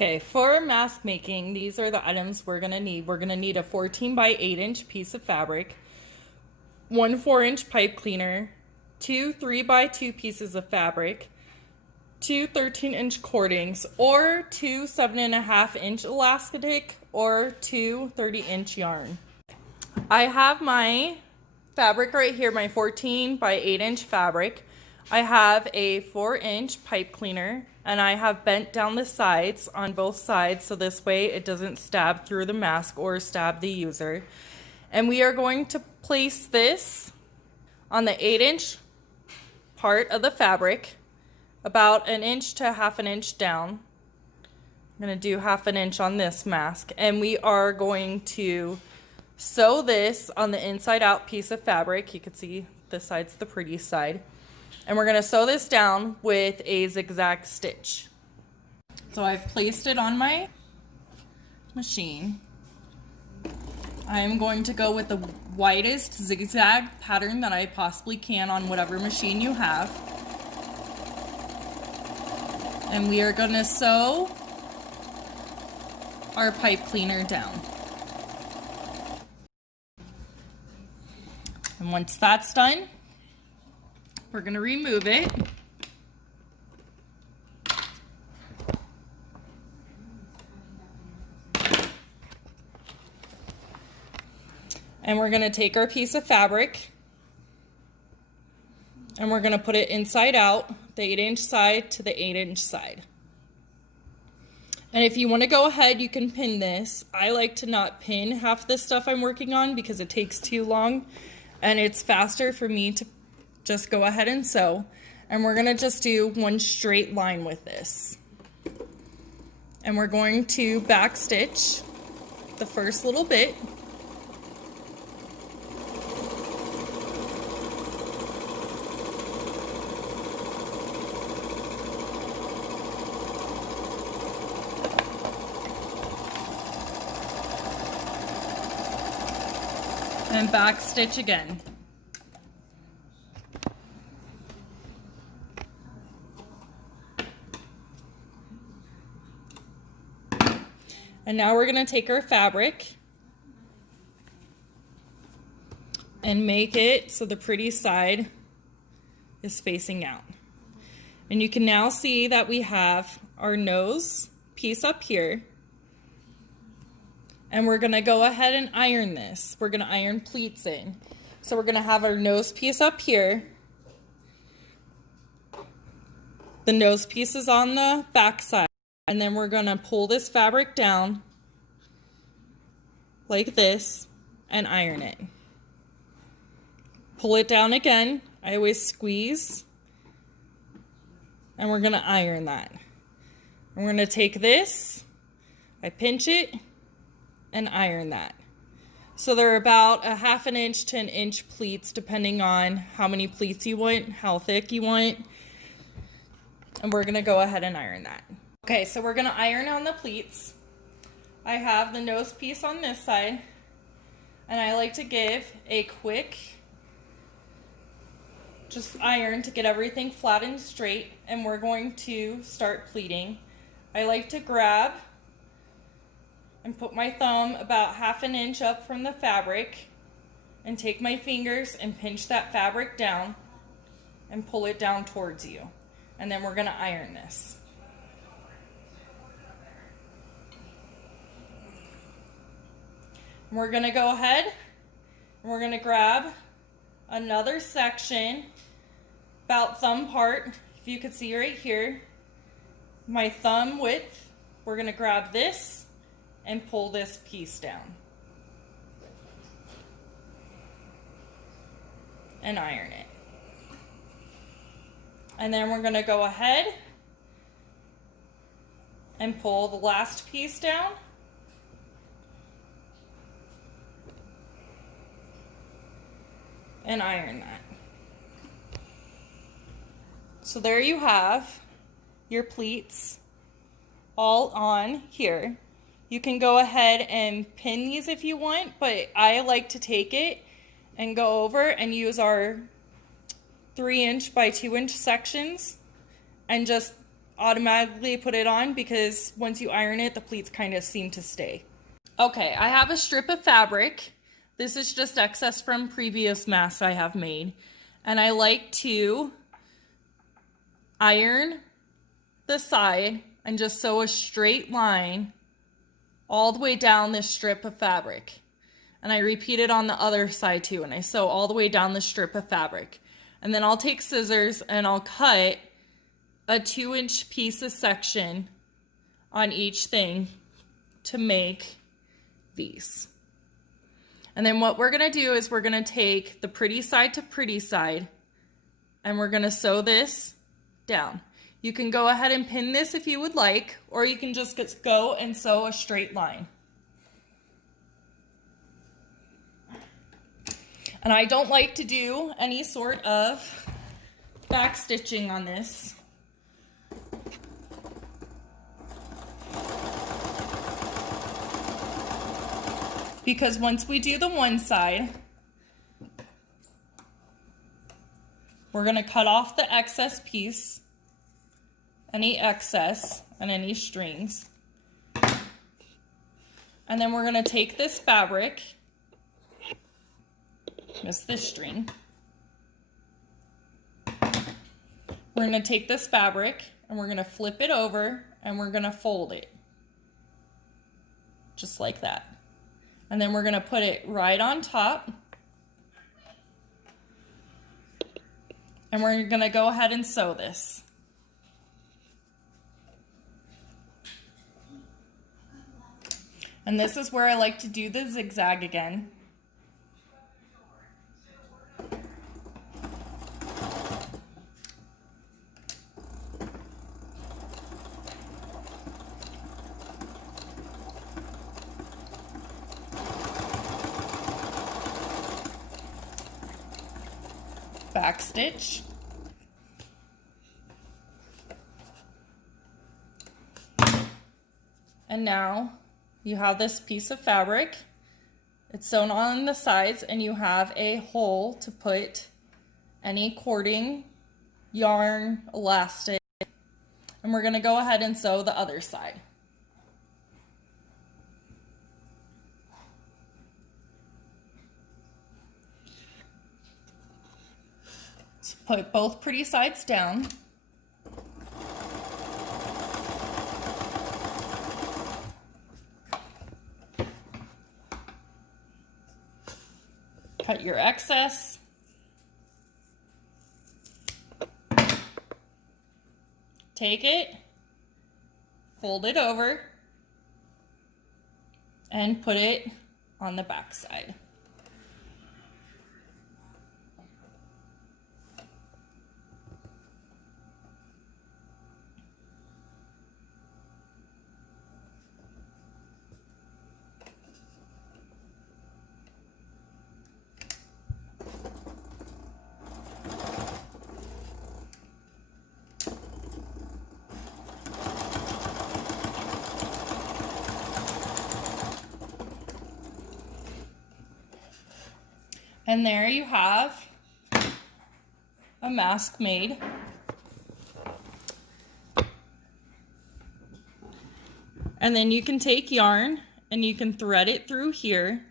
Okay, for mask making, these are the items we're gonna need. We're gonna need a 14 by 8 inch piece of fabric, one 4-inch pipe cleaner, two 3 by 2 pieces of fabric, two 13-inch cordings, or two 7.5-inch elastic, or two 30-inch yarn. I have my fabric right here, my 14 by 8-inch fabric. I have a 4-inch pipe cleaner, and I have bent down the sides on both sides so this way it doesn't stab through the mask or stab the user. And we are going to place this on the 8-inch part of the fabric, about 1 inch to 1/2 inch down. I'm going to do 1/2 inch on this mask, and we are going to sew this on the inside out piece of fabric. You can see this side's the pretty side. And we're going to sew this down with a zigzag stitch. So I've placed it on my machine. I'm going to go with the widest zigzag pattern that I possibly can on whatever machine you have. And we are going to sew our pipe cleaner down. And once that's done, we're going to remove it. And we're going to take our piece of fabric and we're going to put it inside out, the 8-inch side to the 8-inch side. And if you want to go ahead, you can pin this. I like to not pin half the stuff I'm working on because it takes too long and it's faster for me to just go ahead and sew. And we're going to just do one straight line with this. And we're going to back stitch the first little bit. And back stitch again. And now we're going to take our fabric and make it so the pretty side is facing out. And you can now see that we have our nose piece up here. And we're going to go ahead and iron this. We're going to iron pleats in. So we're going to have our nose piece up here. The nose piece is on the back side. And then we're going to pull this fabric down like this and iron it. Pull it down again. I always squeeze. And we're going to iron that. And we're going to take this. I pinch it and iron that. So they're about 1/2 inch to 1 inch pleats depending on how many pleats you want, how thick you want. And we're going to go ahead and iron that. Okay, so we're going to iron on the pleats. I have the nose piece on this side, and I like to give a quick just iron to get everything flat and straight, and we're going to start pleating. I like to grab and put my thumb about 1/2 inch up from the fabric and take my fingers and pinch that fabric down and pull it down towards you. And then we're going to iron this. We're going to go ahead and we're going to grab another section about thumb part. If you could see right here, my thumb width, we're going to grab this and pull this piece down and iron it. And then we're going to go ahead and pull the last piece down and iron that. So there you have your pleats all on here. You can go ahead and pin these if you want, but I like to take it and go over and use our 3-inch by 2-inch sections and just automatically put it on because once you iron it, the pleats kind of seem to stay. Okay, I have a strip of fabric. This is just excess from previous masks I have made. And I like to iron the side and just sew a straight line all the way down this strip of fabric. And I repeat it on the other side too, and I sew all the way down the strip of fabric. And then I'll take scissors and I'll cut a 2-inch piece of section on each thing to make these. And then what we're gonna do is we're gonna take the pretty side to pretty side and we're gonna sew this down. You can go ahead and pin this if you would like, or you can just go and sew a straight line. And I don't like to do any sort of back stitching on this. Because once we do the one side, we're going to cut off the excess piece, any excess and any strings. And then we're going to take this fabric, just this string. We're going to take this fabric and we're going to flip it over and we're going to fold it. Just like that. And then we're going to put it right on top. And we're going to go ahead and sew this. And this is where I like to do the zigzag again. Back stitch. And now you have this piece of fabric. It's sewn on the sides and you have a hole to put any cording, yarn, elastic, and we're going to go ahead and sew the other side. So put both pretty sides down. Cut your excess. Take it, fold it over, and put it on the back side. And there you have a mask made. And then you can take yarn and you can thread it through here.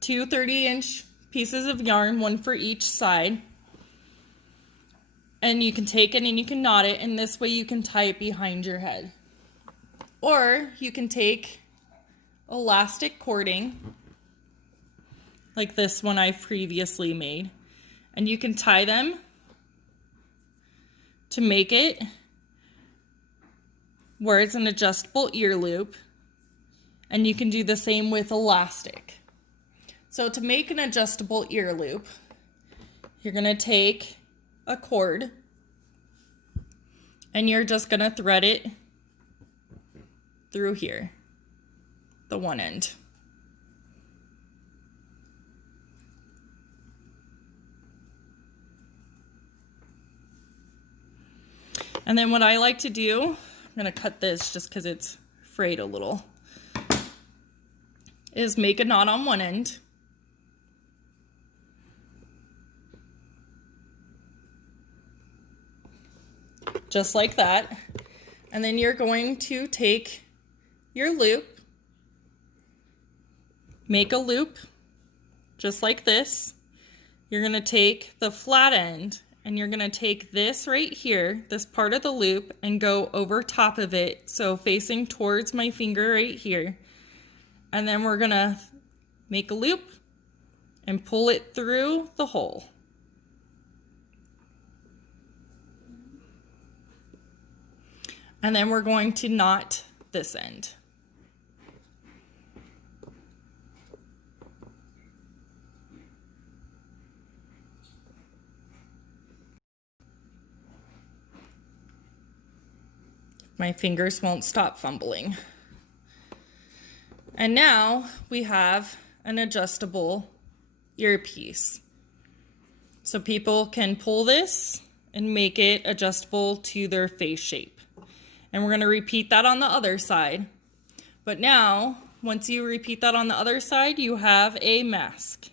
2 30-inch pieces of yarn, one for each side. And you can take it and you can knot it, and this way you can tie it behind your head. Or you can take elastic cording, like this one I've previously made, and you can tie them to make it where it's an adjustable ear loop, and you can do the same with elastic. So to make an adjustable ear loop, you're going to take a cord and you're just going to thread it through here, the one end. And then what I like to do, I'm going to cut this just because it's frayed a little, is make a knot on one end. just like that. And then you're going to take your loop, make a loop just like this. You're going to take the flat end and you're going to take this right here, this part of the loop, and go over top of it, so facing towards my finger right here. And then we're going to make a loop and pull it through the hole. And then we're going to knot this end. My fingers won't stop fumbling. And now we have an adjustable earpiece. So people can pull this and make it adjustable to their face shape. And we're going to repeat that on the other side. But now, once you repeat that on the other side, you have a mask.